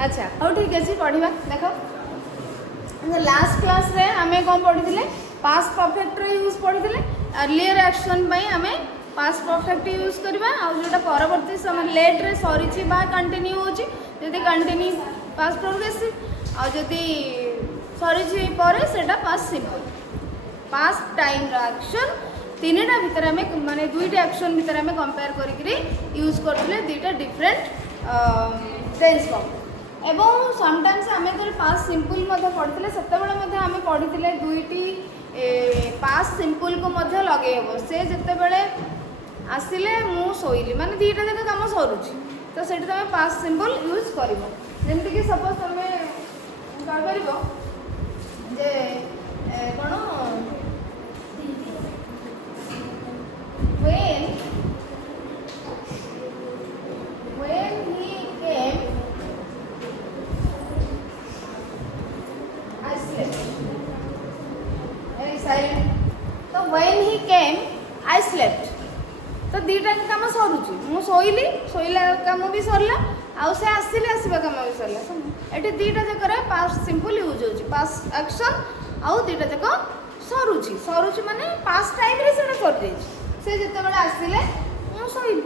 अच्छा हाँ ठीक अच्छे पढ़ा देख लास्ट क्लास रे आमे कौन पढ़ी पास्ट परफेक्ट यूज पढ़ी अर्लियर एक्शन आम पास्ट परफेक्ट यूज करवा जोटा परवर्ती समय लेट रे सरी कंटिन्यू होची कंटिन्यू पास्ट प्रोग्रेसिव आदि सरी सेटा past simple past time action तीन टा भितर आम माने दुईटा एक्शन भितर आम कंपेयर करी यूज करते दुईटा डिफरेंट टेंस फॉर्म एवं समटाइम्स आम जो पास्ट सिंपल पढ़ते से आम पढ़ी दुईटी पास्ट सिंपल को लगे हे से जिते आसिले मु शोइली माने दीटा जगह कम सरुची तो से तुम पास्ट सिंपल यूज कर जमीक सपोज तुम कर जे कौन when he came I slept silent तो when he came I slept तो दीटा कम सरुची मु शोइली शोइला कम भी सरला आउ से आसिले आसवा कम भी सरला एटी दीटा जकर पास्ट सिंपल यूज होची पास्ट एक्शन आउ दीटा जक सरुची सरुची माने पास्ट टाइम रे सेटा कर देछि से जते बेले आसिले मु शोइली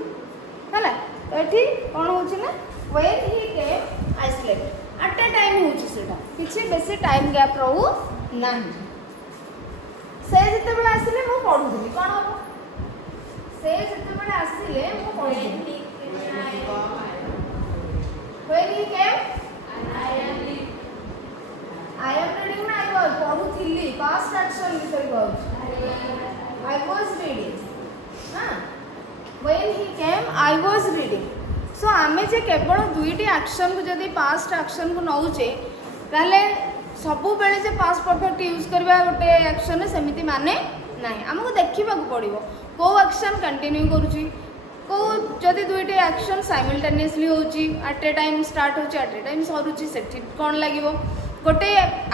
हला तो एठी कोन होची ना when he came I slept at a time होची सेटा किछि बेसी टाइम गैप रहू नाही से जते बेले आसिले मु पढुथि कोन हो से जते बेले आसिले मु पढुथि when he came I am reading ना I was पढुथिली past action विषय कहू I was reading हां when he came I was reading सो आमे जे केवल दुईटी एक्शन को जदि पास्ट एक्शन को नौचे ताले सबु बेले जे पास्ट परफेक्ट यूज करबा गोटे एक्शन सेमिति माने नाही हमको देखिबा को पड़िबो को एक्शन कंटिन्यू करूची को जदि दुईटी एक्शन साइमल्टेनियसली होची एट ए टाइम स्टार्ट होची एट ए टाइम सरुची सेठी कोन लागिवो गोटे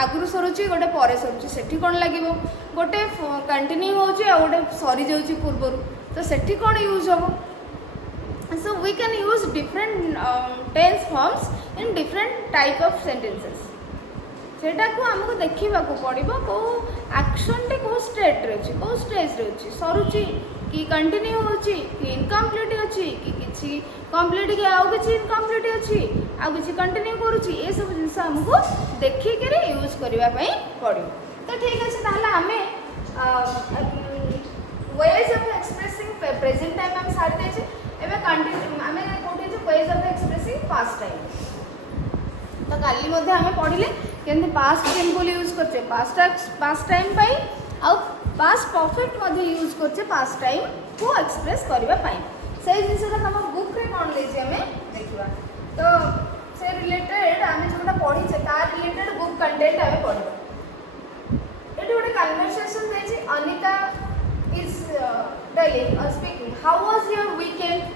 आगुरु सरुची गोटे परे सरुची सेठी कोन लागिवो गोटे कंटिन्यू होची आ गोटे सरी जाउची पूर्वरु तो सेठी कोन यूज होबो so we can use different tense forms in different type of sentences सेटा को हमको देखिबा को पड़िबो को एक्शन टे को स्टेट रे अछि को स्टेज रे अछि सरुची कि कंटिन्यू होची कि इनकम्प्लीट अछि कि किछि कंप्लीट कि आउ किछि इनकम्प्लीट अछि आउ किछि कंटिन्यू करूची ए सब जिंस हमको देखि के यूज करबा पई पड़िबो तो ठीक अछि ताहला हमें ways of expressing present time हम साथ दे छै एबे कंटिन्यू आमे कोठी जे ways of expressing past time तो काली मध्ये हमें पढिले केनते पास्ट सिंपल यूज करछे पास्ट टाइम पई आ पास्ट परफेक्ट मध्ये यूज करछे पास्ट टाइम को एक्सप्रेस करबा पई से जिंसटा हम बुक रे कोन लेछि हमें देखिबा तो से रिलेटेड हमें जोटा पढी छै तार रिलेटेड बुक कंटेंट हमें पढिबा एटी गोटे कन्वर्सेशन देछि Anita is telling or speaking how was your weekend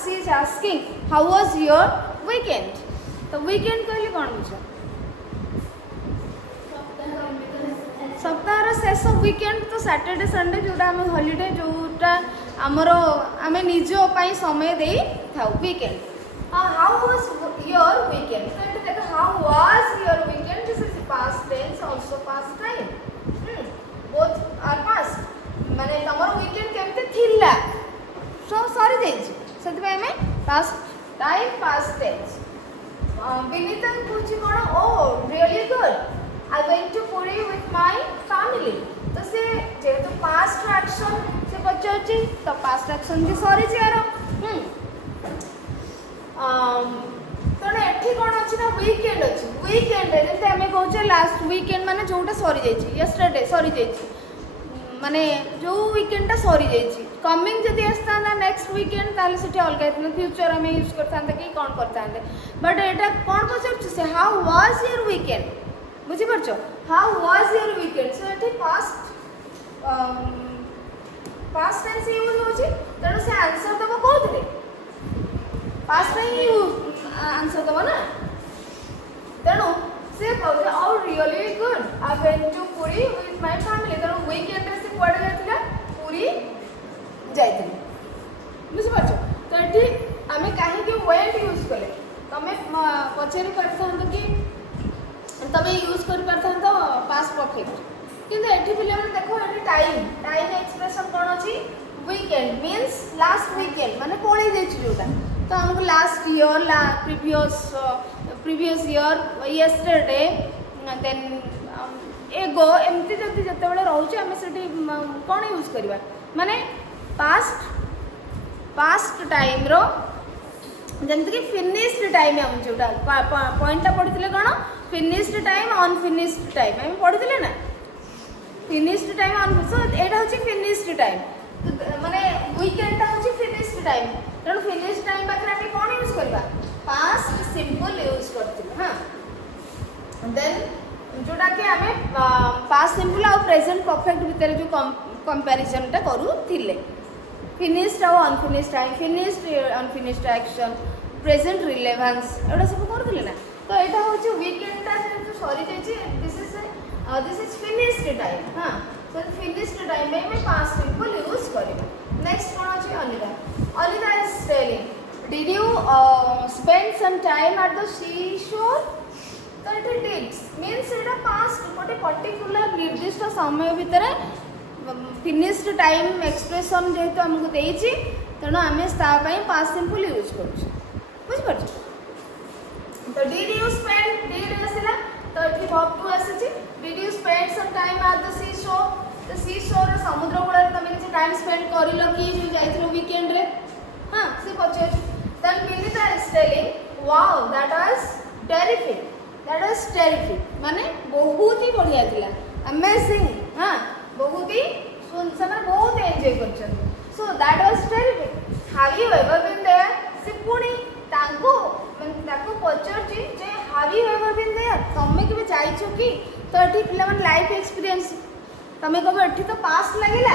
she is asking how was your weekend तो weekend कहले कोन बुझा सप्ताह शेष weekend तो सैटरडे संडे जोटा हम हॉलिडे जोटा हमरो हमें निजो पई समय दे थाउ weekend how was your weekend तो एटा देखो how was your weekend this is past tense also past time both are past माने तमरो वीकेंड केमते थिला सो सॉरी देज सेति पे हमें past time past tense Vinita पूछी कोन ओ really good I went to Puri with my family तो से जेतु पास्ट एक्शन से पचोची तो पास्ट एक्शन की सॉरी जेरो तो एठी कोन अछि ना वीकेंड अछि वीकेंड रे जते हमें कहूचे लास्ट वीकेंड माने जोटा सॉरी जाईची यस्टरडे सॉरी जाईची माने जो वीकेंड सरी जाइए कमिंग जदि आसता नेक्स्ट वीकेंड ताले सेठी अलग फ्यूचर आम यूज करता कि कौन करता बट एटा कौन पचार से हाउ वाज योर वीकेंड बुझीपार how was your weekend so ये पास्ट टेंस यूज होची तेणु से आंसर दब कौन पास्ट टाइम आंसर दब ना तेणु से कहते all really good I went to Puri with my family तेणु वीकेंड से कुआडे जाइतिला पुरी जाइतिला बुझी पाछो तो एठी आमे कहीं वेंट यूज कले तमे पचारि पारथांत कि तमे यूज कर पारथांत पास्ट परफेक्ट किंतु एठी पिले माने देखो एठी टाइम एक्सप्रेशन कोन अछि वीकेंड मींस लास्ट वीकेंड माने पळी जायछि जोटा तो हमको last year previous year yesterday then ago एमती जति जते बेले रहउछि हमें सेठी कोन यूज करबा माने पास्ट टाइम रो जंत कि फिनिश्ड टाइम हम जोटा पॉइंटटा पढितले कोन फिनिश्ड टाइम अनफिनिश्ड टाइम हम पढितले ना फिनिश्ड टाइम सो एटा होछि फिनिश्ड टाइम माने वीकेंड टा होछि फिनिश्ड टाइम तेणु फिनिश्ड टाइम पाखरे हम कोन यूज करबा पास्ट सिंपल यूज करथिल हां देन जोटा कि हमें पास्ट सिंपल और प्रेजेंट परफेक्ट भितर जो कंपैरिजन टा करू थिले फिनिश्ड और unfinished time finished unfinished action present relevance एटा सब करथिले ना तो एटा होछि वीकेंड टा जो सॉरी जायछि दिस इज फिनिश्ड टाइम हां सो फिनिश्ड टाइम में मैं पास्ट सिंपल यूज करबा नेक्स्ट कोन अछि Anita is telling did you spend some time at the seashore तो ये डिड्स मीन्स एटा पास्ट गोटे पर्टिकुलर निर्दिष्ट समय भितर फिनिश्ड टाइम एक्सप्रेशन जेहेतु हमको देइछि तेणु आम पास्ट सिंपल यूज कर बुझिपार तो डिड यू स्पेंड डिड आसला तो ये वर्ब टू आसी did you spend some time at the seashore तो सी शोर समुद्र कूल तुम किसी टाइम स्पेंड करल कि जो जाइथिलो वीकेंड रे हां से पचार then Vinita is telling wow that was terrific माने बहुत ही बढ़िया थिला अमेजिंग हां बहुत ही सुनसना बहुत एंजॉय करछन so that was terrific have you ever been there से पुणी तांको ताको पचारछि जे have you ever been there तमे केबे जाइछो कि तो एठी पिला मन लाइफ एक्सपीरियंस तमे कबे एठी तो पास्ट लागिला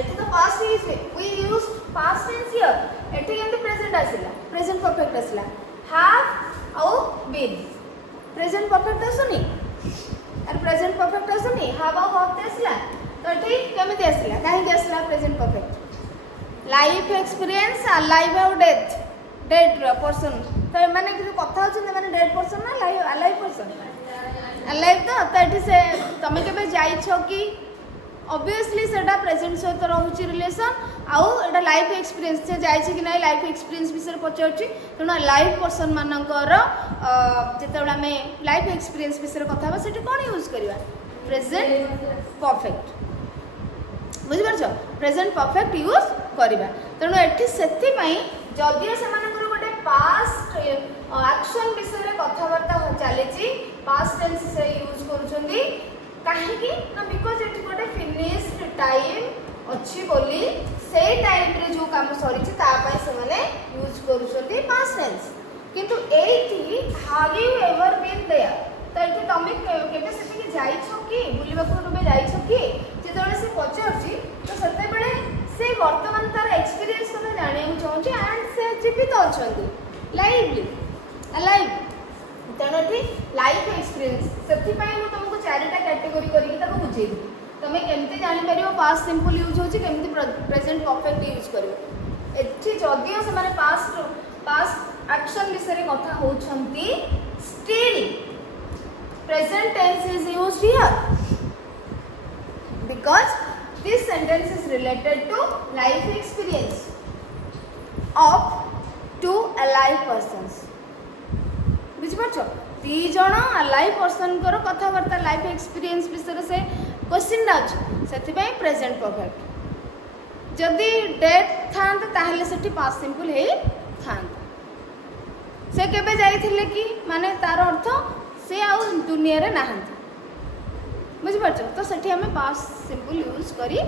एठी तो past is we use past tense here एठी केंत प्रेजेंट आसिला प्रेजेंट परफेक्ट आसिला have or been present perfect आसुनी और प्रेजेंट परफेक्ट आसुनी हैव और वर्ब आसिला तो एठी केमिति आसिला काहे आसिला present perfect life experience life or dead person तो माने कि कथा होछ माने डेड पर्सन ना लाइफ अलाइव पर्सन अलाइव तो एठी से तमे केबे जाइछो कि ऑब्वियसली सेटा प्रेजेंट सहित रहउची रिलेशन आउ एटा लाइफ एक्सपीरियंस से जाइछि कि नै लाइफ एक्सपीरियंस विषय पचारछि तेणु लाइफ पर्सन मानकर जेतेबेला हमें लाइफ एक्सपीरियंस विषय कथा बा सेठी कोन यूज करबा प्रेजेंट परफेक्ट बुझिपारछ प्रेजेंट परफेक्ट यूज करबा तेणु एठी सेथि पई जदियो से मानकर गोटे पास्ट एक्शन विषय कथबार्ता चली पास्ट टेंस से यूज करुछंदी काहे कि ना बिकॉज एठी गोटे फिनिश्ड टाइम अच्छी बोली से टाइम रे जो काम सरी छि ता पई से माने यूज करुछंदी पास्ट टेंस किंतु एठी have you ever been there तो एठी तमे केबे सेठी कि जाइछो कि बुलिबा को केबे जाइछो कि जेतबेले से पचारछि तो सेते बेले से वर्तमान तार एक्सपीरियंस को जानिया चाहूँ एंड से जीवित अच्छा लाइवली अलाइव तेणु ये लाइफ एक्सपीरियंस से तुमको चारिटा कैटेगोरी करके बुझे तुम केमती जापर पास्ट सिंपल यूज होमती प्रेजेंट परफेक्ट यूज कर जदियो से पास्ट एक्शन विषय कथा होती still present tense is used here because this sentence is related to life experience of two alive persons बुझिपारछ दी जण alive person कर कथाबार्ता लाइफ एक्सपीरियंस विषय से क्वेश्चन अछि सेति पई प्रेजेंट परफेक्ट जदि डेट थांत ताहले सेठी पास्ट सिंपल हे थांत से केबे जाइथिले कि माने तार अर्थ से आ दुनिया रे नाहंती बुझिपारछ तो सेठी हमें पास्ट सिंपल यूज करी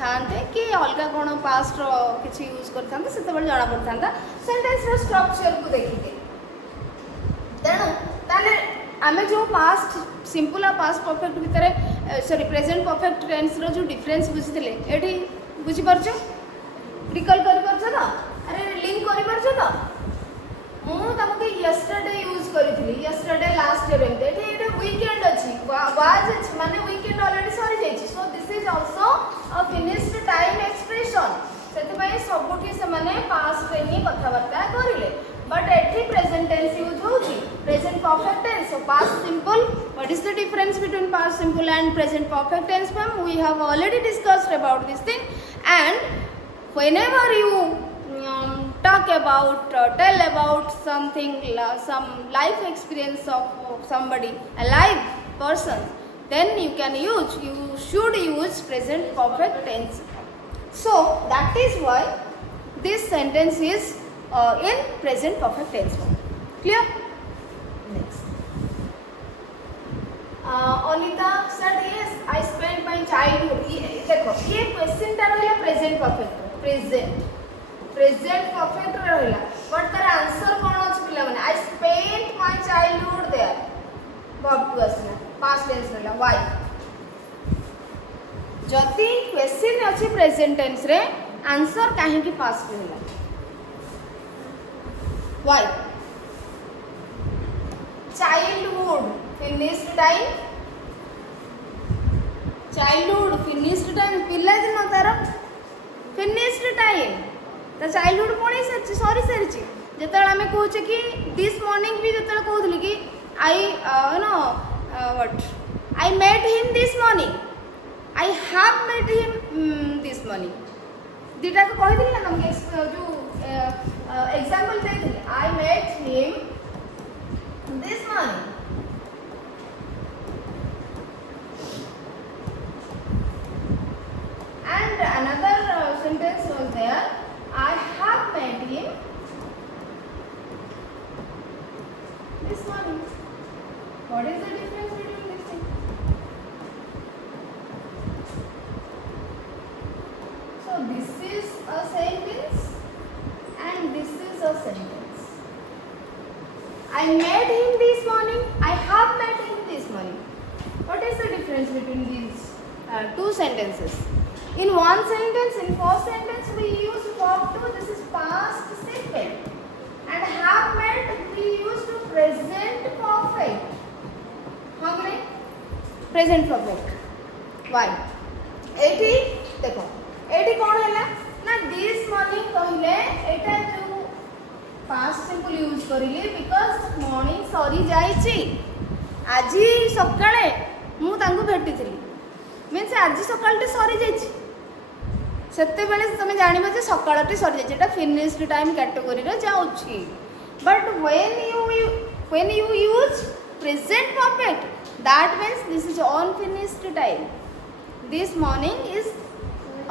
थांते कि अलग कौन पास्ट किसी यूज करते से जना पड़ता सेंटेंस स्ट्रक्चर को देखिए तेणु ताले आमे जो पास्ट सिंपल और पास्ट परफेक्ट भितर सॉरी प्रेजेंट परफेक्ट टेंस रो जो डिफरेंस बुझीले एठी बुझी परछ रिकॉल करि परछ तो अरे लिंक करि परछ तो मु तमके यस्टरडे यूज करिथिली यस्टरडे लास्ट डे एंड एटा वीकेंड अछि वाज अछि माने वीकेंड ऑलरेडी सरी जाइछि so this is also a finished time expression सेते पय सबुठी से माने पास्ट रे ही कथा simple. What is the difference between past simple and present perfect tense, ma'am? We have already discussed about this thing. And whenever you talk about, tell about something, some life experience of somebody, a live person, then you should use present perfect tense. So that is why this sentence is in present perfect tense. Clear? Next. Anita said, yes, I spent my childhood. देखो ये question टा रहिला present perfect. Present perfect रहिला. But तार answer कौन अछि पिला माने? I spent my childhood there. verb to असला. Past tense रहिला. Why? जति question अछि present tense रे answer काहे की past रहिला? Why? Childhood finished time. Childhood finished time. पिला दिन तार finished time. तो childhood पढ़ी सारी सॉरी सारी जितेबाला आम कहे कि दिस मॉर्निंग भी जिते कहूली कि I what I met him this morning I have met him this morning दुटा को कही ना तुमके जो एग्जांपल देते I met him this morning and another sentence was there I have met him this morning. What is the difference between these things? So this is a sentence and this is a sentence. I met him this morning. I have met him this morning. What is the difference between these two sentences? In one sentence, in first sentence, we use verb to, this is past simple. And have met, we use to present perfect. हाँ कि नहीं? Present perfect. Why? Eighty देखो, eighty कौन है ना this morning कहले एटा जो past simple use करिले because morning सरी जाइछि आजी सकाळे मु तांको भेटिथिली मीन्स आजी सकाळटे सरी जाइछि सेते बेले तुम जानिबा जे सकाळटे सरी जाइछि एटा फिनिश्ड टाइम कैटेगरी रे जाउछि but when you use present perfect that means this is unfinished time this morning is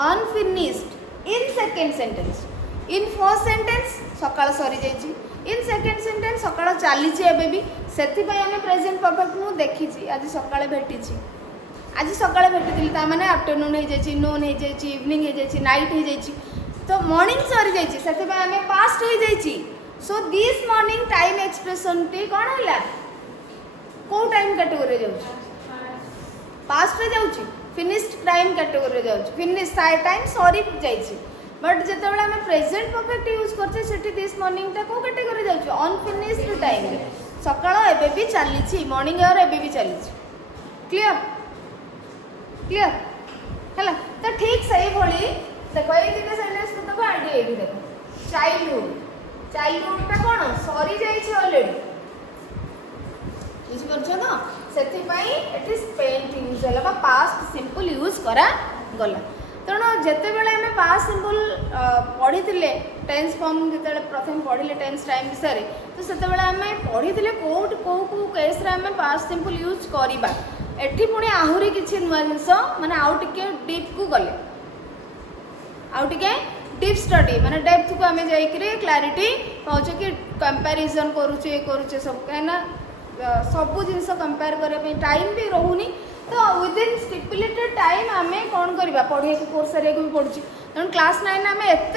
unfinished in second sentence in first sentence सकाळ सरी जाइछि in second sentence सकाळ चालिछि एबे भी सेति पय हमें present perfect मु देखिछि आज सकाळे भेटिछि आज सकाळे भेटिथिली ता माने आफ्टरनून हे जाइछि नून हे जाइछि इवनिंग हे जाइछि नाइट हे जाइछि तो मॉर्निंग सरी जाइछि सेति पय हमें पास्ट हे जाइछि so this morning time expression टी कोन हैला को टाइम कैटेगरी रे जाउछि पास्ट रे जाउछि फिनिश्ड टाइम कैटेगरी रे जाउछि फिनिश टाइम सरी जाइछि बट जेते बेला हमें प्रेजेंट परफेक्ट यूज करछे सेठी दिस मॉर्निंग ता को कैटेगरी जाउछि अनफिनिश्ड टाइम रे सकाळ एबे भी चलीछि मॉर्निंग आवर एबे भी चलीछि क्लियर क्लियर हैला तो ठीक सही भली देखो ए तीन सेंटेंस को तो आईडी एडी देखो चाइल्डहुड ता कोन सॉरी जाइछि ऑलरेडी यूज करछो तो सेति पई इट इज स्पेंट यूज होला बा पास्ट सिंपल यूज करा गला तेणु जिते बेले आम पास्ट सिंपल पढ़ी टेन्स फॉर्म जिते प्रथम पढ़ले टेन्स टाइम विषय तो से आम पढ़ी कौट कौ कौ केस आम पास्ट सिंपल यूज करवा एठी पुणी आहरी किसी नुआ जिनस माने आउ टिके डीप को गले आउ टिके डीप स्टडी माने डेप्थ को आम जाइए क्लारिटी पाचे कि कंपैरिजन करुचे सब कहीं सबू जिनस कंपेयर करने टाइम भी रोनी तो विदिन स्टिपुलेटेड टाइम आम कौन करवा पढ़े कोर्स सारे भी पढ़ुची तेणु क्लास 9 आम एत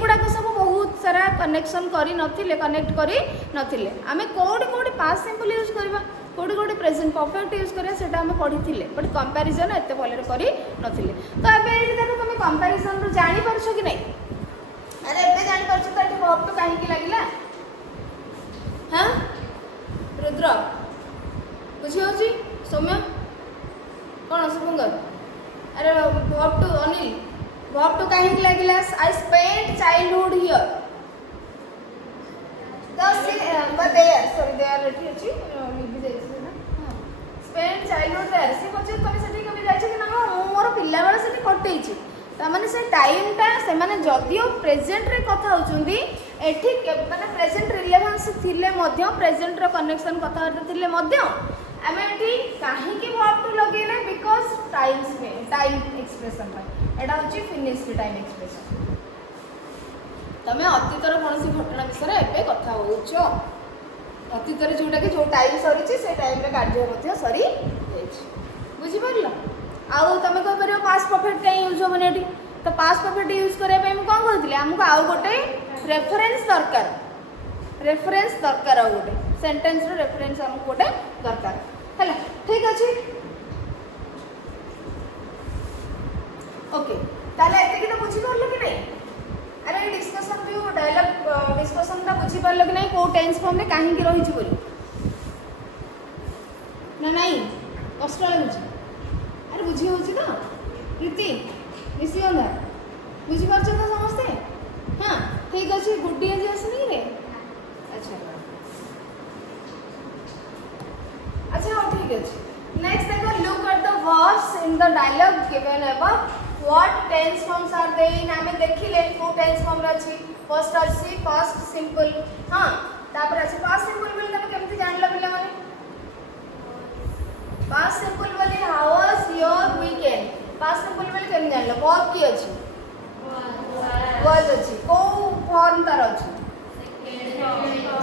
गुड़ाक सब बहुत सारा कनेक्शन कनेक्ट करी नथिले आम कौटी कौटी पास्ट सिंपल यूज करवा कौटी कौटी प्रेजेंट परफेक्ट यूज करा सेटा आम पढ़ी बट कंपैरिजन एत भले करी नथिले तो एबे देखो तुम कंपैरिजन रो जानि परछो कि नहीं अरे एबे जानि परछो तो एठी वर्ब तो काहे की लागिला हां रुद्र बुझी होची सौम्य कौन शुभंकर अरे verb two Anil verb two काहे की लागिला I spent childhood here but there sorry there अछि लिखि देछि ना चाइल्डहुड देयर से पचे तमे सेठी कभी जाइछ कि ना मोर पिल्ला बेला सेठी कटेइछ ता माने से टाइमटा से माने जदियो प्रेजेंट रे कथा होचुंदी एठी माने प्रेजेंट रिलेवेंस थिले मध्य प्रेजेंट रो कनेक्शन कथा थिले मध्य आमे एठी काहे कि वर्ब टू लगेना बिकॉज़ टाइम एक्सप्रेशन पाई एटा होची फिनिश्ड टाइम एक्सप्रेशन तमे अतीतर कोनसी घटना विषय एबे कथा होउछो अतीतर जोटा कि जो टाइम सरी से टाइम रे कार्य मध्य सरी बुझी पारल आउ तमे कह परियो पास्ट परफेक्ट काई यूज होबने एठी तो पास्ट परफेक्ट यूज करे पे हम कोन कहथिले हमको आउ गोटे रेफरेंस दरकार आउ गोटे सेंटेंस रो रेफरेंस हमको गोटे दरकार हैला ठीक अछि ओके ताले एते कि तो बुझी परलो कि नहीं अरे डिस्कशन जो डायलॉग डिस्कशन ता बुझी परलो कि नहीं को टेंस फॉर्म में काहे की रही छि बोली ना नहीं कष्ट लागुछि अरे बुझी होछि तो प्रीति निशिगंधा बुझी परछ तो समझते हां ठीक अछि गुड्डी आज आसनी रे अच्छा अच्छा हो ठीक अछि नेक्स्ट देखो look at the words in the dialogue given above what tense forms are they in हमें देखिले को टेंस फॉर्म अछि फर्स्ट अछि पास्ट सिंपल हां तापर अछि पास्ट सिंपल बोली तमे केमति जानलो पिला माने पास्ट सिंपल बोली how was your weekend past simple बोली केमति जानलो वर्ब की अछि वाज अछि को फॉर्म तार अछि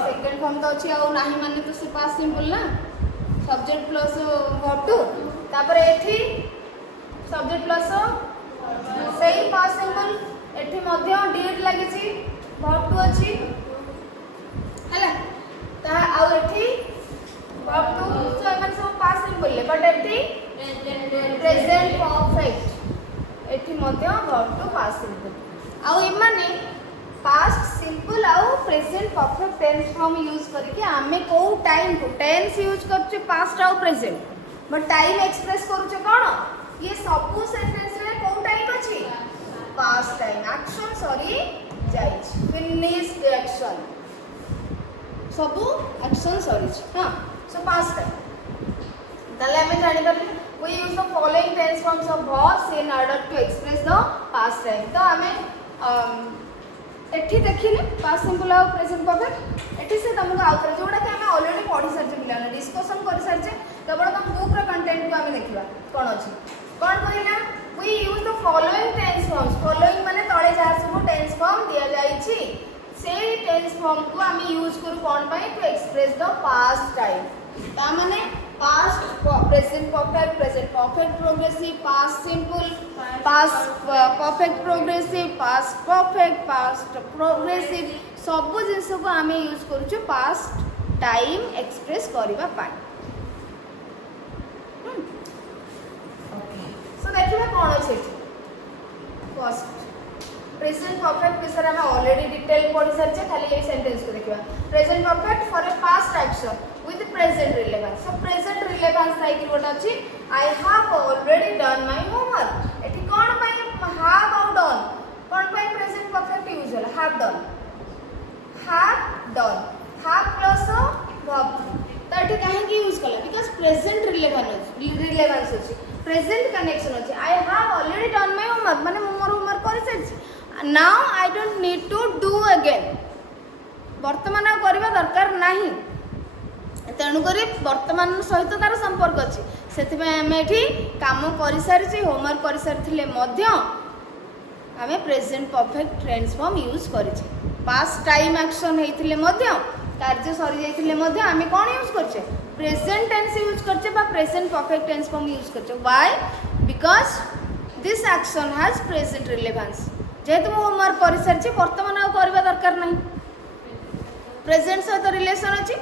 सेकंड फॉर्म तो अछि आ नाही माने तो से पास्ट सिंपल ना सब्जेक्ट प्लस वर्ब टू तापर एठी सब्जेक्ट प्लस सही पास्ट सिंपल एठी मध्य डीड लागि छि वर्ब टू अछि हला ता आ एठी वर्ब टू सो एमन सब पास्ट सिंपल ले बट एठी प्रेजेंट परफेक्ट एठी मध्य वर्ब टू पास्ट सिंपल आ एमाने पास्ट सिंपल आ present perfect tense form use करके आमे को टाइम को टेंस यूज करछे पास्ट आ प्रेजेंट बट टाइम एक्सप्रेस करछे कोन ये सब सेंटेंस रे को टाइम अछि पास्ट टाइम एक्शन सॉरी जाइछ फिनिश्ड एक्शन सब एक्शन सॉरी हां सो पास्ट टाइम ताले हमें जानि परली we use the following tense forms of verbs in order to express the past time तो हमें एठी देखिले पास्ट सिंपल और प्रेजेंट परफेक्ट एठी से तुमको आउथरे जोडा कि हमें ऑलरेडी पढी सरचे पिला डिस्कशन कर सरचे केवल तुम बुक रे कंटेंट को हमें देखिबा कोन अछि कोन कहिला we use the following tense forms following माने तळे जा सब टेंस फॉर्म दिया जाई छी से टेंस फॉर्म को हमें यूज करू कोन पय to express the past time ता माने past present perfect progressive past simple past perfect progressive past perfect past progressive सब जिंस को हमें यूज करू पास्ट टाइम एक्सप्रेस करबा पाई सो देखिबा कोन अछि फर्स्ट प्रेजेंट परफेक्ट विषय में ऑलरेडी डिटेल पढ़ी सरचे खाली ये सेंटेंस को देखिबा present perfect for a past action with present relevance so present relevance like what अछि I have already done my homework एठी कोन पय have और done कोन पय present perfect यूज होला have done have plus verb तो एठी काहे की यूज कला बिकॉज़ present relevance अछि present connection अछि I have already done my homework माने मोर होमवर्क कर सछि now I don't need to do again वर्तमान करबा दरकार नाही तेणुक वर्तमान सहित तार संपर्क अच्छी से आम ये कम कर सारी होमवर्क कर सारी आम present perfect tense form use कर पास्ट टाइम एक्शन होते कार्य सरी जाते आम कौन यूज करचे प्रेजेंट टेंस यूज करचे present perfect tense form use करचे why because this action has present relevance जेहेतु मुझे होमवर्क कर सारी वर्तमान आ करबा दरकार नहीं प्रेजेंट सहित रिलेशन अच्छी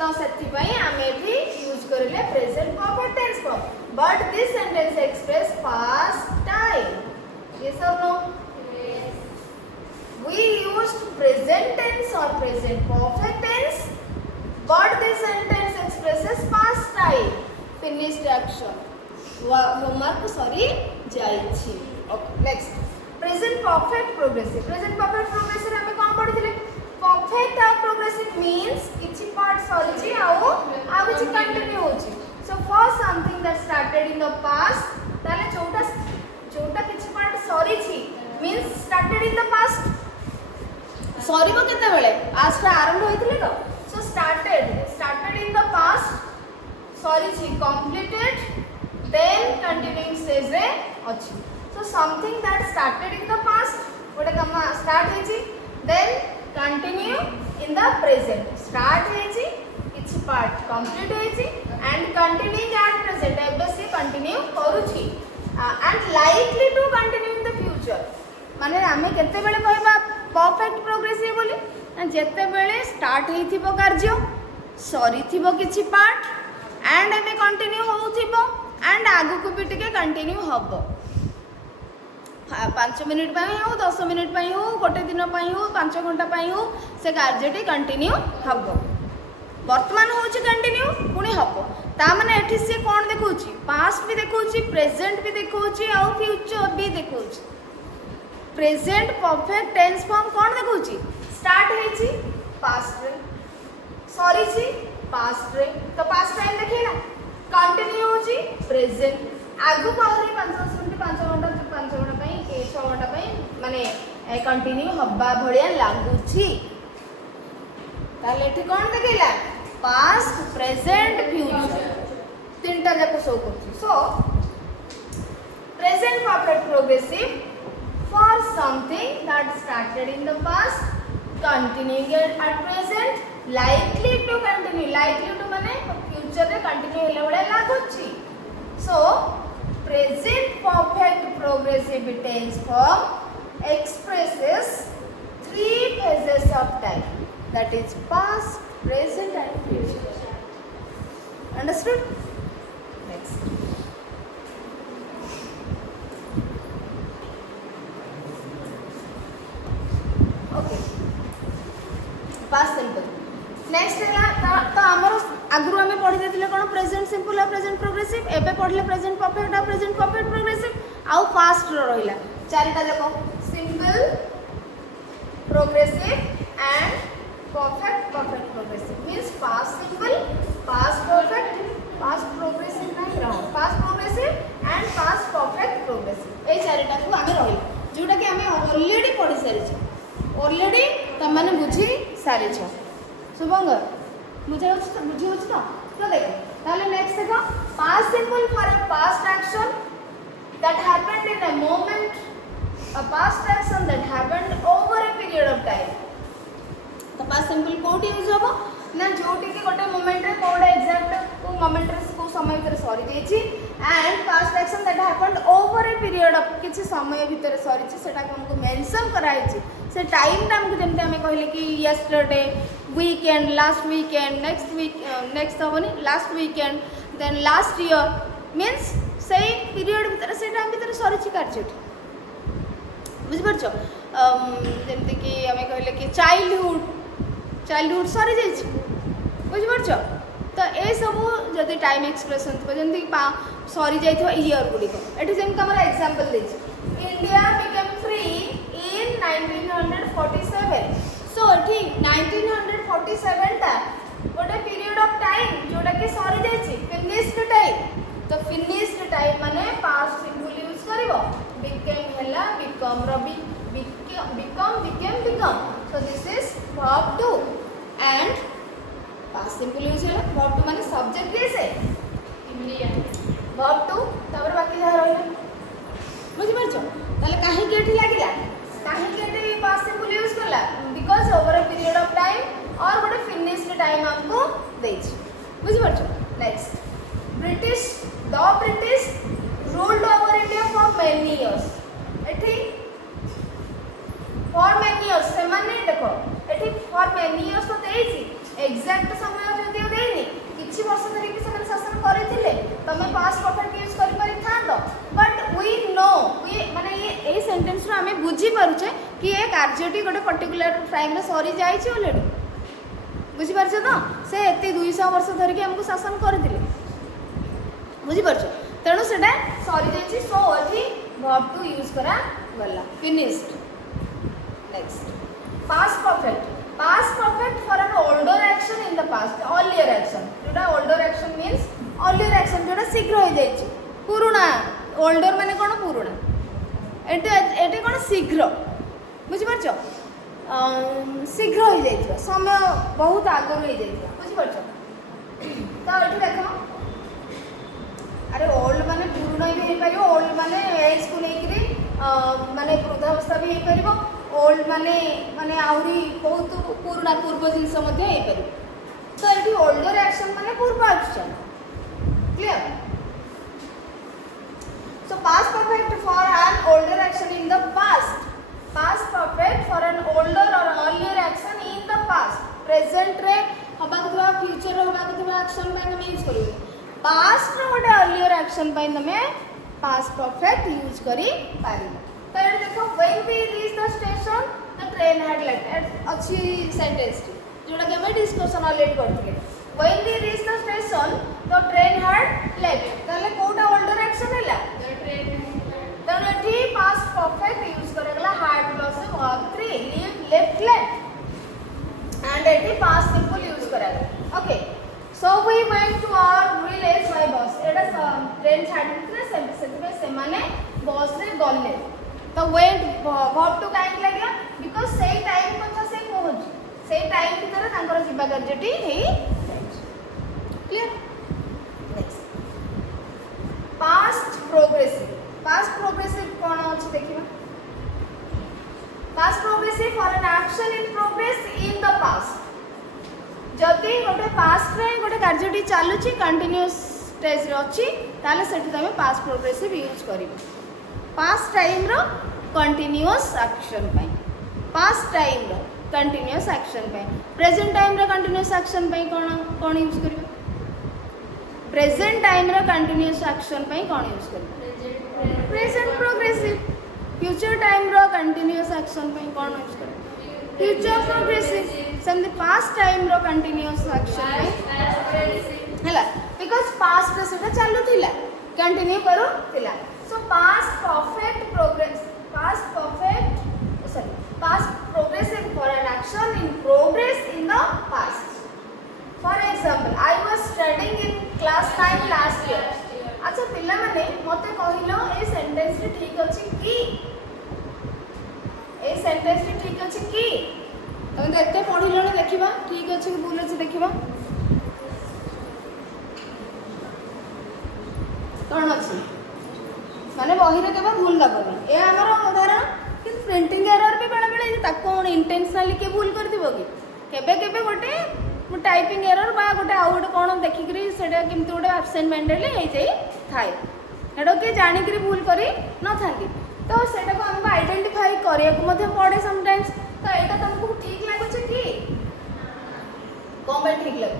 तो सेथिपाई आमे भी यूज करले present perfect tense form but this sentence express past time yes or no yes we used present tense or present perfect tense but this sentence expresses past time finished action homework sorry jaichi okay next present perfect progressive हमें कौन पढ़ी perfect और progressive means किछि part sorry छी आउ किछि continue होछि so for something that started in the past ताले जोटा जोटा किछि पार्ट सॉरी छी means started in the past sorry को केते बेले पास्ट आरंभ होइथिले तो सो started in the past sorry छी completed then continuing stage रे अछि so something that started in the past गोटे काम स्टार्ट हेछि then continue in the present start हेछि किछि पार्ट कंप्लीट हेछि and continuing at present एबे से कंटिन्यू करूछि and likely to continue in the future माने आमे केते बेले कहबा परफेक्ट प्रोग्रेसिव बोली जेते बेले स्टार्ट हेथिबो कार्य सॉरी थिबो किछि पार्ट एंड एबे कंटिन्यू होउथिबो एंड आगु को भी टिके कंटिन्यू हबो 5 मिनिट पाई हो 10 मिनिट पाई हो गोटे दिन पाई हो 5 घंटा पाई हो से कार्यटी कंटिन्यू हबो वर्तमान होची कंटिन्यू पुणी हबो ता माने एठी से कोन देखौची पास्ट भी देखौची प्रेजेंट भी देखौची आ फ्यूचर भी देखौची प्रेजेंट परफेक्ट टेंस फॉर्म कोन देखौची स्टार्ट हेची पास्ट रे सॉरी छी पास्ट रे तो पास्ट टाइम देखिला कंटिन्यू होची प्रेजेंट आगु पाहरी 5 मिनिट 5 घंटा पई के 6 घंटा पई माने कंटिन्यू हब्बा भलिया लागुची ताले एठी कोन देखिला पास्ट प्रेजेंट फ्यूचर तीनटा जाको शो करछि सो present perfect progressive for something that started in the past continuing at present likely to माने future रे continue हेले बळे लागुची so present perfect progressive tense form expresses 3 phases of time that is past present and future understood next past simple next है तो आमर आगु आम पढ़ी देथिले कोन प्रेजेंट सिंपल आ प्रेजेंट प्रोग्रेसिव एबे पढ़ले प्रेजेंट परफेक्ट आ प्रेजेंट परफेक्ट प्रोग्रेसिव आउ पास्ट रहिला चारिटा जको simple progressive and perfect progressive means past simple past perfect past progressive नहीं रहो past progressive and past perfect progressive ए चारिटा को आमे रहिला जोटा कि आमे ऑलरेडी पढ़ी सारिछ ऑलरेडी तमने बुझी सारी छ शुभंग बुझे हो तो देखो ताले नेक्स्ट देखो past simple for a past action that happened in a moment a past action that happened over a period of time तो पास्ट सिंपल कोड यूज होबो ना जोटी के गोटे मोमेंट रे कोड एग्जैक्ट को मोमेंट रे को समय भीतर सरी देछि and past action that happened over a period of किछि समय भीतर सरी छि सेटा को हमको मेंशन कराइ छि से टाइम टा हमको जेमते हमें कहले कि yesterday weekend last weekend next week next होबनी last weekend then last year means से पीरियड भीतर से टाइम भीतर सरी छि कार्य बुझ परछो जेमते कि हमें कहले कि चाइल्डहुड सरी जाई छि बुझ परछो तो ए सब जदि टाइम एक्सप्रेशन थो जेमते कि सरी जाई थो ईयर गुडी को एठी जेम हमर एग्जांपल दे छि India become free in 1947 so एठी 1947 ता गोटे पीरियड ऑफ टाइम जोटा के सरी जाई छि फिनिश्ड टाइम तो फिनिश्ड टाइम माने पास्ट सिंपल यूज करिवो became हला become rabi become so this is verb to and past simple use हला verb to माने सब्जेक्ट कैसे इंडिया verb to तबर बाकी जा रहले बुझि परछो ताले काहे के एठी लागिला काहे के एठी पास्ट सिंपल यूज करला because over a period of time or गोटे फिनिश्ड टाइम हमको देछि बुझि परछो next the British ruled over India for many years एठी फॉर मेनी इयर्स से माने देखो एठी फॉर मेनी इयर्स तो देछि एग्जैक्ट समय जदियो देनी किछि वर्ष धरि कि से शासन करिथिले तमे पास्ट परफेक्ट यूज करि पारि थांतो बट वी नो वी माने ये सेंटेंस रो हमें बुझी पारुछे कि ये कार्यटी गोटे पर्टिकुलर टाइम रे सरी जाई छि ऑलरेडी बुझी पारछो तो से एते 200 वर्ष धरि कि हमको शासन करिथिले बुझी पारछो तेणु सेटा सरी जाई छि सो एठी वर्ब टू यूज करा गला finished next past perfect for an older action in the past earlier action जोटा older action means earlier action जोटा शीघ्र हो जाई छि पुराणा ओल्डर माने कौन पुराणा एटे कौन शीघ्र बुझिपारछ शीघ्र हो जाइथिबा समय बहुत आगु हो जाइथिबा बुझिपारछ तो एठी देखो अरे ओल्ड माने पुराणा भी हे पारियो ओल्ड माने एज को लेकरी माने वृद्धावस्था भी हे पारिबो ओल्ड माने माने आउरी बहुत पुराणा पूर्व जिनस मध्ये हे पारिबो तो एठी ओल्डर एक्शन माने पूर्व action clear so past perfect for an older action in the past perfect for an older or earlier action in the past present रे हबा कथवा फ्यूचर रे हबा कथवा एक्शन पे हम यूज करिवे past रो गोटे earlier action पे तमे past perfect यूज करी पारिबो तो ये देखो when we reach the station the train had left अच्छी सेंटेंस जोड़ा के हम डिस्कशन ऑलरेडी करथिले when we reach the station the train had left ताले कोटा older action हैला then एठी past perfect यूज करेगला had plus verb 3 leave left left and एठी past simple यूज करेगला okay so we went to our village by bus Etah train छाडिथिले सेमे से माने बस रे गले तो wait verb to काहे लागला because सेही टाइम पछा से पहुंच सेही टाइम भीतर तांकर जीवा कार्यटी हे क्लियर नेक्स्ट past progressive कौन अछि देखिबा past progressive for an action in progress in the past जति गोटे past रे गोटे कार्यटी चालुची कंटीन्यूअस स्टेज रे अछि ताले सेठी तमे past progressive यूज करिवो past टाइम रो कंटीन्यूअस एक्शन पई past टाइम रो कंटीन्यूअस एक्शन पई प्रेजेंट टाइम रो कंटीन्यूअस एक्शन पई कोन यूज करिवो प्रेजेंट टाइम रो कंटीन्यूअस एक्शन पई कोन यूज करिवो प्रेजेंट प्रोग्रेसिव फ्यूचर टाइम रो कंटीन्यूअस एक्शन पई कोन यूज करिवो फ्यूचर प्रोग्रेसिव सेमते पास्ट टाइम रो कंटीन्यूअस एक्शन पई हैला बिकॉज़ पास्ट रे सेटा चालू थिला कंटिन्यू करू थिला सो past perfect progressive for an action in progress in the past for example I was studying in class 9 last year अच्छा पिला माने मते कहिलो ए सेंटेंस रे ठीक अछि की ए सेंटेंस रे ठीक अछि की तमे एते पढिलो ने देखिबा ठीक अछि कि भूल अछि देखिबा कोन अछि माने बही रे केबा भूल दबनी ए हमर उदाहरण कि प्रिंटिंग एरर भी बेले बेले ताको इंटेंशनली के भूल कर दिबो कि केबे केबे गोटे टाइपिंग एरर बा गोटे आउट कोन देखि करी सेडा किमति गोटे एब्सेंट मेंटली हे जाई थाए एडो के जानि करी भूल करी न थांती तो सेटा को हम आइडेंटिफाई करिया को मध्ये पड़े समटाइम्स तो एटा तुमको ठीक लागो छ कि कोन पे ठीक लागो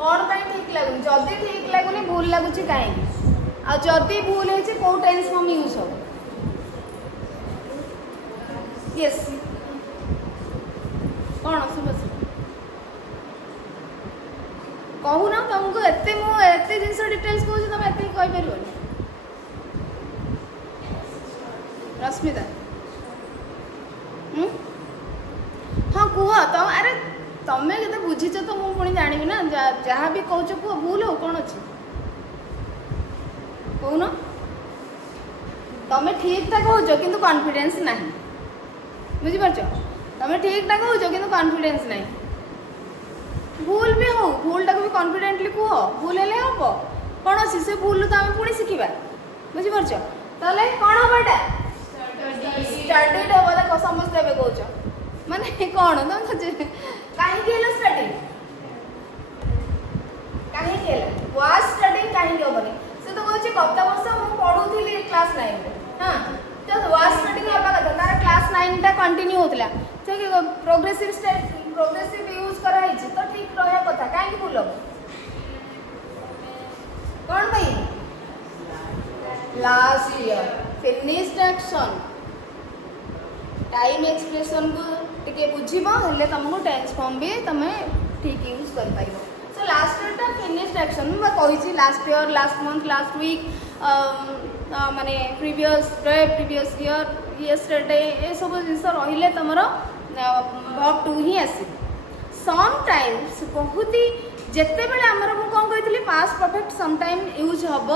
कोन पे ठीक लागो जदी ठीक लागुनी भूल लागु छ काहे आ जदी भूल हे छ को टेंस फॉर्म यूज हो यस कोन समझ कहू ना तुमको एते मो एते जिंस डिटेल्स कहू तुम एते कहि परिबोनी रश्मिता हाँ कुह तो अरे तमें केते बुझीच तो मु पुणी जानिबी ना जहाँ भी कहूच कुह भूल हो कौन अच्छी कहून तमें ठीक टा कहूच किंतु कॉन्फिडेंस नहीं बुझिपारछ तमें ठीक टा कहूच किंतु कॉन्फिडेंस नहीं भूल भी हो भूल टाक भी कॉन्फिडेंटली कुह भूल हेले हम कौन अच्छी से भूल तो आम पुणी शिखा बुझिपारछ ताले कौन हम एटा स्टडीड हम देख समस्त ए कहूच माने कौन तुम कहीं स्टडी कहीं वाज स्टडी कहीं हेबनी से तो कहूँ गत वर्ष मुझे पढ़ुली क्लास 9 हाँ तो वाज स्टडी हवा कथा तार क्लास 9 टा कंटिन्यू होता प्रोग्रेसिव यूज कराई तो ठीक रहा कथा कहीं भूल कौन भाई last year finished action time expression को टिके बुझिबो हेले तुमको टेंस फॉर्म भी तमे ठीक यूज कर पाइबो सो लास्ट ईयर टा फिनिश्ड एक्शन मैं कहि last year last month last week माने प्रीवियस ईयर येस्टरडे ए सब जिनस रहिले तमरो वर्ब टू ही आसी समटाइम्स बहुत ही जिते बेले आमर मु कौन कही पास्ट परफेक्ट समटाइम यूज हम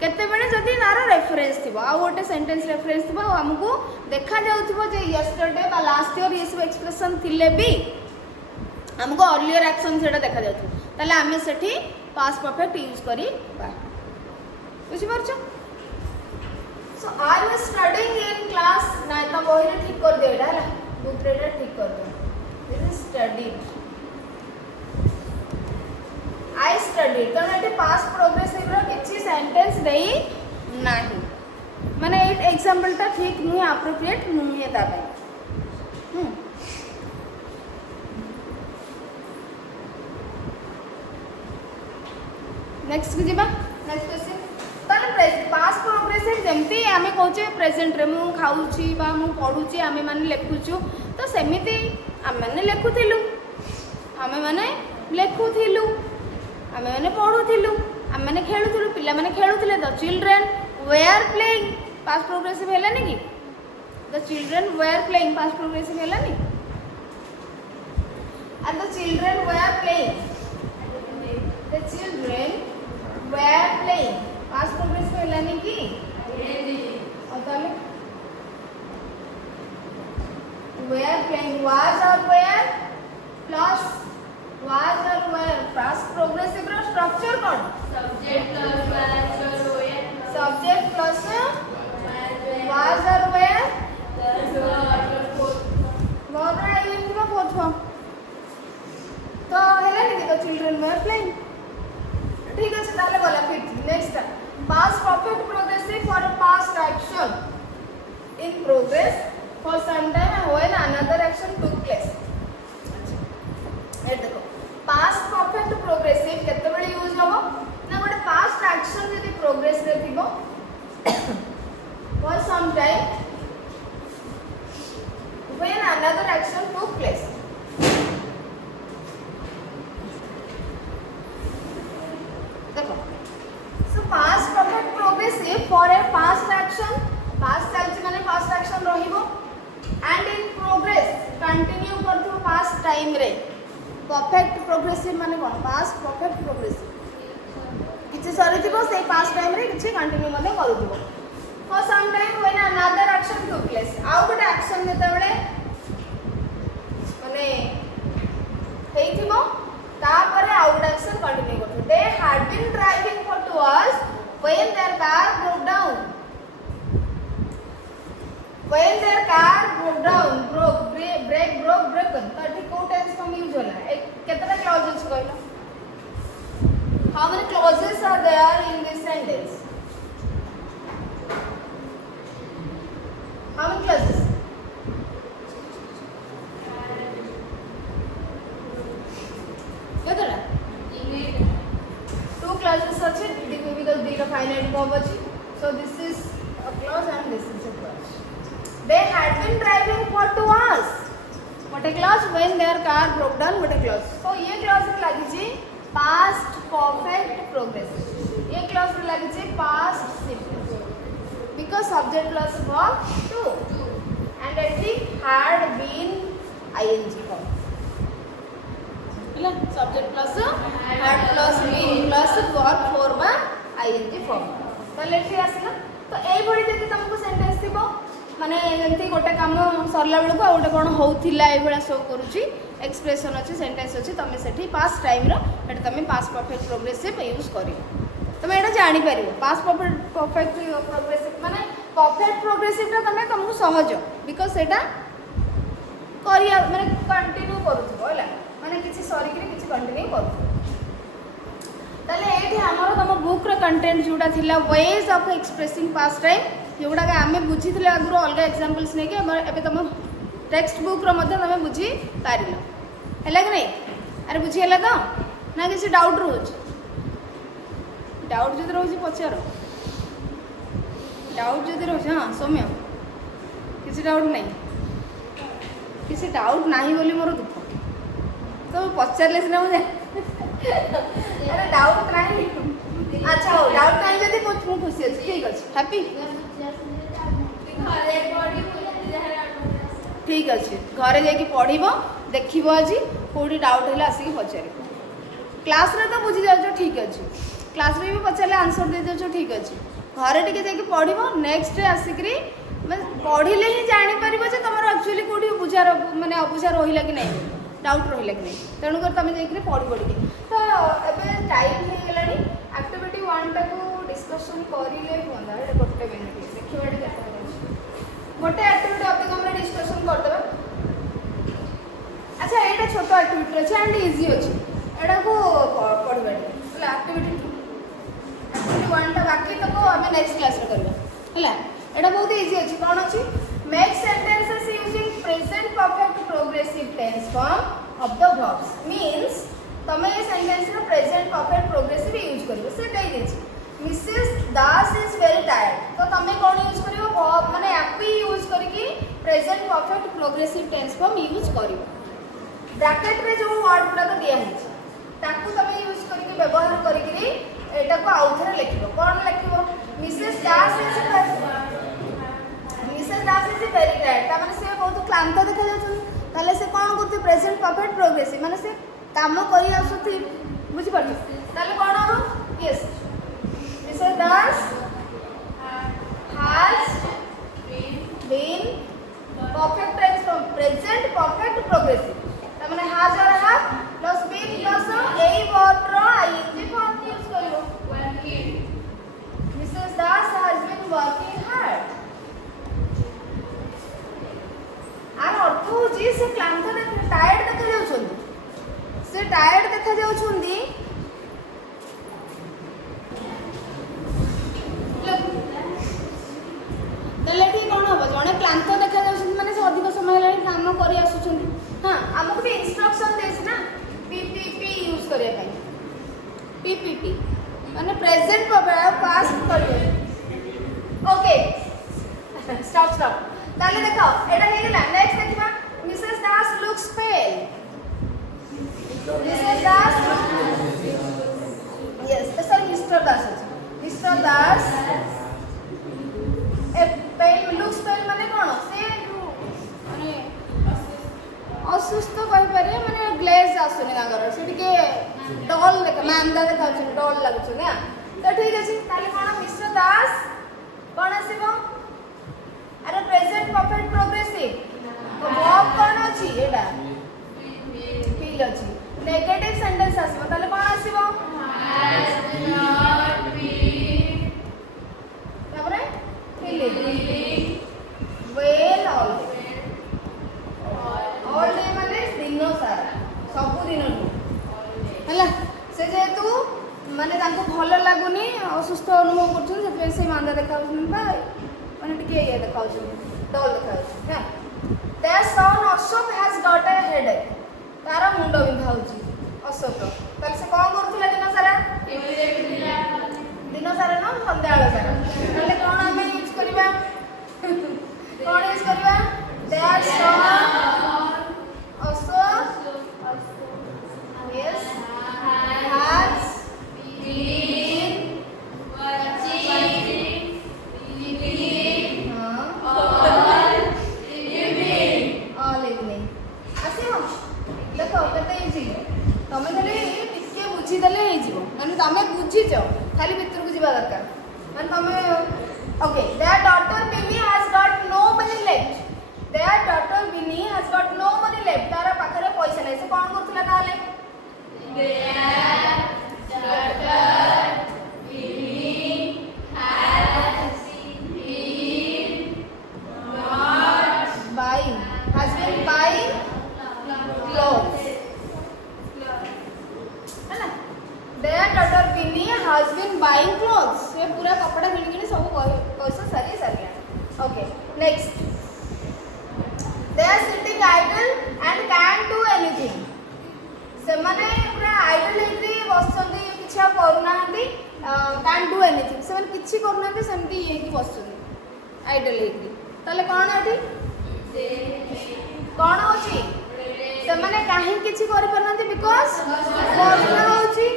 केतेबेले जदि तार रेफरेन्स थी आ गोटे सेंटेंस रेफरेन्स थी आमको देखा जाउथबो जे यस्टरडे बा लास्ट ईयर ये सब एक्सप्रेशन थिले भी हमको अर्लियर एक्शन सेटा देखा जाउथबो ताले आमे सेठी पास्ट परफेक्ट यूज करी बुझी परछो। So I was studying in class 9 ता बहिरे ठीक कर देडा हला बुक रीडर ठीक कर दे this is studied I study कारण ये पास्ट प्रोग्रेसिव किसी सेंटेंस दे नहीं माने एग्जांपल टा ठीक नुहे एप्रोप्रिएट नुहे ता नेक्स्ट की जीवा नेक्स्ट क्वेश्चन ताले पास्ट प्रोग्रेसिव जेमती आमे कहूचे प्रेजेंट रे मु खाउची बा मु पढुची आमे माने लेखुचू तो सेमिति आमे माने लेखुथिलु आमे माने लेखुथिलु आमे माने पढुथिलु आमे माने खेलुथिलु पिला माने खेलुथिले the children were playing past progressive हेलानी कि the children were playing past progressive हेलानी and the children were playing the children were playing past progressive हेलानी कि और ताले were playing was or were plus was or were past progressive रो structure कोन subject plus was or were verb रा इन रो fourth form तो हेला नि तो children were playing ठीक है ताले बोला फिर next past perfect progressive for a past action in progress for some time when another action took place देखो पास्ट परफेक्ट प्रोग्रेसिव केते बेले यूज होबो ना गोटे पास्ट एक्शन जदी प्रोग्रेस रे थिबो for some time when another action took place देखो so past perfect progressive for a past action past चलची माने पास्ट एक्शन रहिबो एंड इन प्रोग्रेस कंटिन्यू करथो पास्ट टाइम रे परफेक्ट प्रोग्रेसिव माने कोन पास्ट परफेक्ट प्रोग्रेसिव किछि सरी थिबो से पास्ट टाइम रे किछि कंटिन्यू मध्ये करूथिबो for some time when another action took place आउ गोटे एक्शन जते बेले माने हेइथिबो ता परे आउ गोटे एक्शन कंटिन्यू करथो they had been driving for 2 hours when their car broke down when their car broke down brake broke broken तो ठीक को टेंस फॉर्म यूज होला एक कितना क्लॉजेस कहला how many clauses are there in this sentence how many clauses केतला 2 clauses अछि because the finite verb अछि so this is a clause and this is a clause they had been driving for 2 hours what a clause when their car broke down what a clause so ये clause रे लागि छी past perfect progressive ये clause रे लागि छी past simple because subject plus verb to and it had been ing form ହେଲା subject plus had plus been plus verb form ing form ताले एठी आसला तो एई भଳି जति तुमको सेंटेंस थिबो माने एमती गोटे काम सरला बेलू आ गोटे कौन होउथिला ए भला शो करूची एक्सप्रेशन अच्छी सेंटेंस अच्छी तुम से पास्ट टाइम रे तुम पास्ट परफेक्ट प्रोग्रेसिव यूज कर तुम यहाँ जापर पास्ट परफेक्ट प्रोग्रेसिव माने परफेक्ट प्रोग्रेसिव तुम तुमको सहज बिकज से माने कंटिन्यू करूथबो है माने किसी सरिक किसी कंटिन्यू करूथबो ताले एठी हमर तुम बुक रो कंटेंट जोड़ा थिला ways of expressing past time जोड़ा आम बुझी आगु अलग एग्जांपल्स नहीं कि तुम टेक्स्ट बुक रो तुम बुझी पार है कि नहीं अरे बुझीगला तो ना किसी डाउट रोज डाउट जो रोज पचार डाउट जो रोज हाँ सौम्य किसी डाउट नहीं किसी डाउट नहीं बोली मोर दुख तो पचारे सीना मुझे अरे डाउट नहीं अच्छा हो डाउट नहीं जदि मु खुशी अछि ठीक अछि हैप्पी ठीक अच्छे घरे जाकि पढ़ब देख आज कौटी डाउट है आसिक पचार क्लास रे तो बुझी जाओ ठीक अच्छे क्लास रे भी पचारे आंसर दे दो ठीक अच्छे घरे टिके जाकि पढ़ो नेक्स्ट डे आसिक पढ़ले ही जापर तुम एक्चुअली कौटी बुझार मानने अबुझा रहा कि नहीं डाउट रहा कि नहीं तेणुक तुम जाकर पढ़ पड़ी तो ये टाइम हो गला एक्टिविटी 1 टाक डिस्कसन करें हाँ गोटे मिनिट देखा गोटे एक्टिविटी अभी आम डिस्कसन करदे अच्छा ये छोट एक्टिविटी अच्छे एंड इजी अच्छे यहाँ को पढ़वा एक्टिविटी 1 टा बाकी तक आम नेक्स्ट क्लास में करवा है बहुत इजी अच्छे कौन अच्छी make sentences using present perfect progressive tense form of the verbs means तुम ये सेंटेंस रो प्रेजेंट परफेक्ट प्रोग्रेसिव यूज करिवो से दे देछि Mrs Das is very tired तो तुम कौन यूज करिवो वर्ब माने एपी यूज करके present perfect progressive tense form use करिवो ब्रैकेट रे जो वर्ड गुडा तो दिया है ताकू तुम यूज करके व्यवहार करके एटा को आउ थरे लिखिबो कौन लिखिबो Mrs Das is very tired ता माने से बहुत क्लांत देखा जाउछ ताले से कौन करते प्रेजेंट परफेक्ट प्रोग्रेसिव माने से काम करी आसुथि बुझी पड़छ ताले कौन हो yes Mrs Das has been perfect tense from present perfect progressive ता माने has or have plus been plus एई वर्ब रो आईएनजी फॉर्म यूज करिवो Mrs Das has been working hard आर अर्थ होची से क्लांत देखा टायर्ड देखा जाउछन से टायर्ड देखा जाउछन तले ठीक कौन हम जड़े क्लांत देखा जाउछन माने से अधिक समय हेलानी काम करी आसुछन हां हमको भी इंस्ट्रक्शन देछ ना पीपीपी यूज करिया पई पीपीपी माने प्रेजेंट पास्ट करियो ओके स्टॉप ताले देखो एटा हे गेला नेक्स्ट देखबा मिसेस दास लुक्स पेल मिसेस दास यस तो सर मिस्टर दास ए पेल लुक्स पेल माने कोन से माने असुस्थ कहि पारे माने ग्लेज आसुनी तागर से टिके डल देखा मांदा देखा डल लागछ ना तो ठीक अछि ताले कोन मिस्टर दास कोन आसीबो अरे प्रेजेंट परफेक्ट प्रोग्रेसिव तो वर्ब कोन अछि एडा फील अछि नेगेटिव सेंटेंस आसीबो ताले कोन आसीबो हैज नॉट बीन तापरे फीलिंग वेल ऑल डे माने दिन सारा सब दिन हला से जेतु माने तांको भलो लागुनी असुस्थ अनुभव करछन से से मांदा देखाउछन बा माने टिके ये देखाउछन डल देखाउछन हां their son Ashok has got a headache तारा मुंड बिंधा होची अशोक ताल से कोन करथुला दिन सारा ना संध्याळ सारा ताले कोन हमें यूज करबा कोन यूज करबा their son Ashok yes has been all evening आसीबो देखो कते इजी तमे खाली टिके बुझी देले हे जीवो माने तमे बुझी जाओ खाली भीतर को जीवा दरकार माने तमे okay their daughter Bini has got no money left their daughter Bini has got no money left तारा पाखरे पैसा नै से कोन करथला ताले their daughter Bini has been not buying has been buying clothes है ना their daughter Bini has been buying clothes ये पूरा कपड़ा किन किन सब पैसा सारी okay next they are sitting idle and can do anything से माने पूरा आइडल हेती बसचंदी किछा करूना हंती कैन डू एनीथिंग से माने किछि करूना भी सेमती ये की बसचंदी आइडल हेती तले कोन आटी कोन होची से माने काहे किछि करि परनंती बिकॉज़ वर्षा होची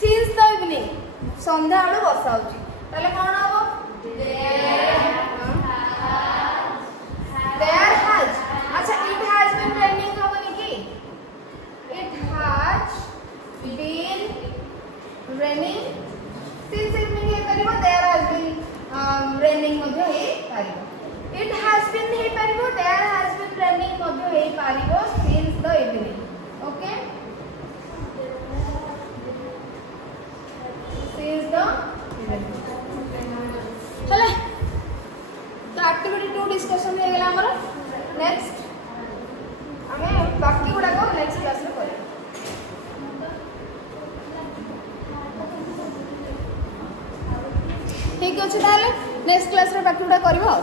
सिंस द इवनिंग संध्या आलो वर्षा होची तले कोन हबो देयर हैज अच्छा इट हैज बीन रेनिंग होबनी की it has been raining since evening हे परिबो there has been raining मध्ये हे परिबो it has been हे परिबो there has been raining मध्ये हे परिबो since the evening okay since the चले तो एक्टिविटी 2 डिस्कशन हे गेला हमर नेक्स्ट हमें बाकी गुडा को नेक्स्ट क्लास में करें ठीक अच्छे ताले नेक्स्ट क्लास रे बाकी गुडा करबो।